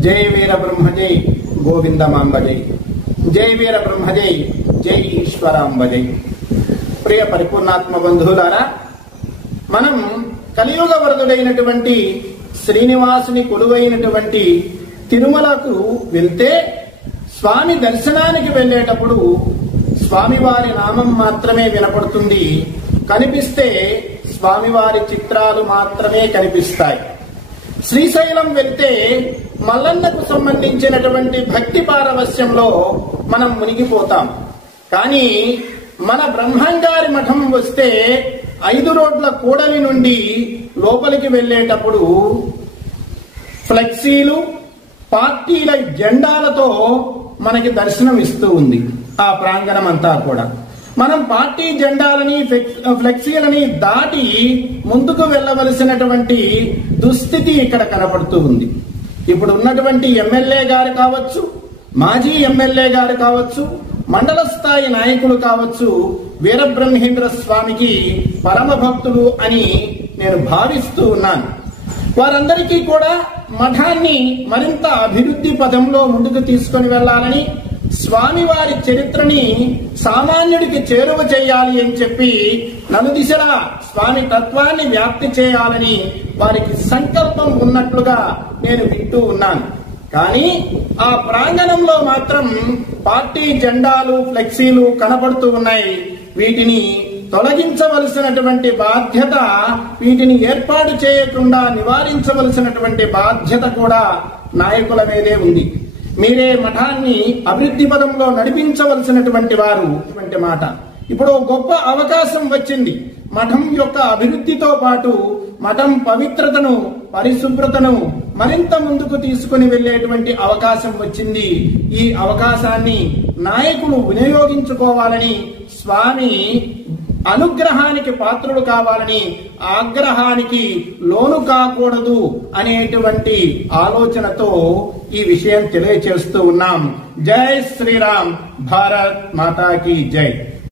జై వీర బ్రహ్మ జై గోవిందమాంబ జై. జై వీర బ్రహ్మ జై జై ఈశ్వరాంబ జై. ప్రియ పరిపూర్ణాత్మ బంధువులారా, మనం కలియుగ వరదుడైనటువంటి శ్రీనివాసుని కొలువైనటువంటి తిరుమలకు వెళ్తే స్వామి దర్శనానికి వెళ్ళేటప్పుడు స్వామివారి నామం మాత్రమే వినపడుతుంది. కనిపిస్తే స్వామివారి చిత్రాలు మాత్రమే కనిపిస్తాయి. శ్రీశైలం వెళ్తే మల్లన్నకు సంబంధించినటువంటి భక్తి పారవస్యంలో మనం మునిగిపోతాం. కానీ మన బ్రహ్మంగారి మఠం వస్తే 5 రోడ్ల కూడలి నుండి లోపలికి వెళ్ళేటప్పుడు ఫ్లెక్సీలు, పార్టీల జెండాలతో మనకి దర్శనం ఇస్తూ ఉంది. ఆ ప్రాంగణం అంతా కూడా మనం పార్టీ జెండాలని ఫ్లెక్సీలని దాటి ముందుకు వెళ్ళవలసినటువంటి దుస్థితి ఇక్కడ కనపడుతూ ఉంది. ఇప్పుడు ఉన్నటువంటి ఎమ్మెల్యే గారు కావచ్చు, మాజీ ఎమ్మెల్యే గారు కావచ్చు, మండల స్థాయి నాయకులు కావచ్చు, వీరబ్రహ్మేంద్ర స్వామికి పరమ భక్తులు అని నేను భావిస్తూ ఉన్నాను. వారందరికీ కూడా మఠాన్ని మరింత అభివృద్ధి పదంలో ముందుకు తీసుకొని వెళ్లాలని, స్వామివారి చరిత్రని సామాన్యుడికి చేరువ చేయాలి అని చెప్పి నలుదిశలా స్వామి తత్వాన్ని వ్యాప్తి చేయాలని వారికి సంకల్పం ఉన్నట్లుగా నేను వింటూ ఉన్నాను. కానీ ఆ ప్రాంగణంలో మాత్రం పార్టీ జెండాలు, ఫ్లెక్సీలు కనపడుతూ ఉన్నాయి. వీటిని తొలగించవలసినటువంటి బాధ్యత, వీటిని ఏర్పాటు చేయకుండా నివారించవలసినటువంటి బాధ్యత కూడా నాయకుల మీదే ఉంది. మీరే మఠాన్ని అభివృద్ధి పదంలో నడిపించవలసినటువంటి వారు మాట. ఇప్పుడు గొప్ప అవకాశం వచ్చింది. మఠం యొక్క అభివృద్ధితో పాటు మఠం పవిత్రతను, పరిశుభ్రతను మరింత ముందుకు తీసుకుని వెళ్లేటువంటి అవకాశం వచ్చింది. ఈ అవకాశాన్ని నాయకులు వినియోగించుకోవాలని, స్వామి అనుగ్రహానికి పాత్రుడు కావాలని, ఆగ్రహానికి లోను కాకూడదు అనేటువంటి ఆలోచనతో ఈ విషయం తెలియచేస్తూ ఉన్నాం. జై శ్రీరామ్. భారత్ మాతాకి జై.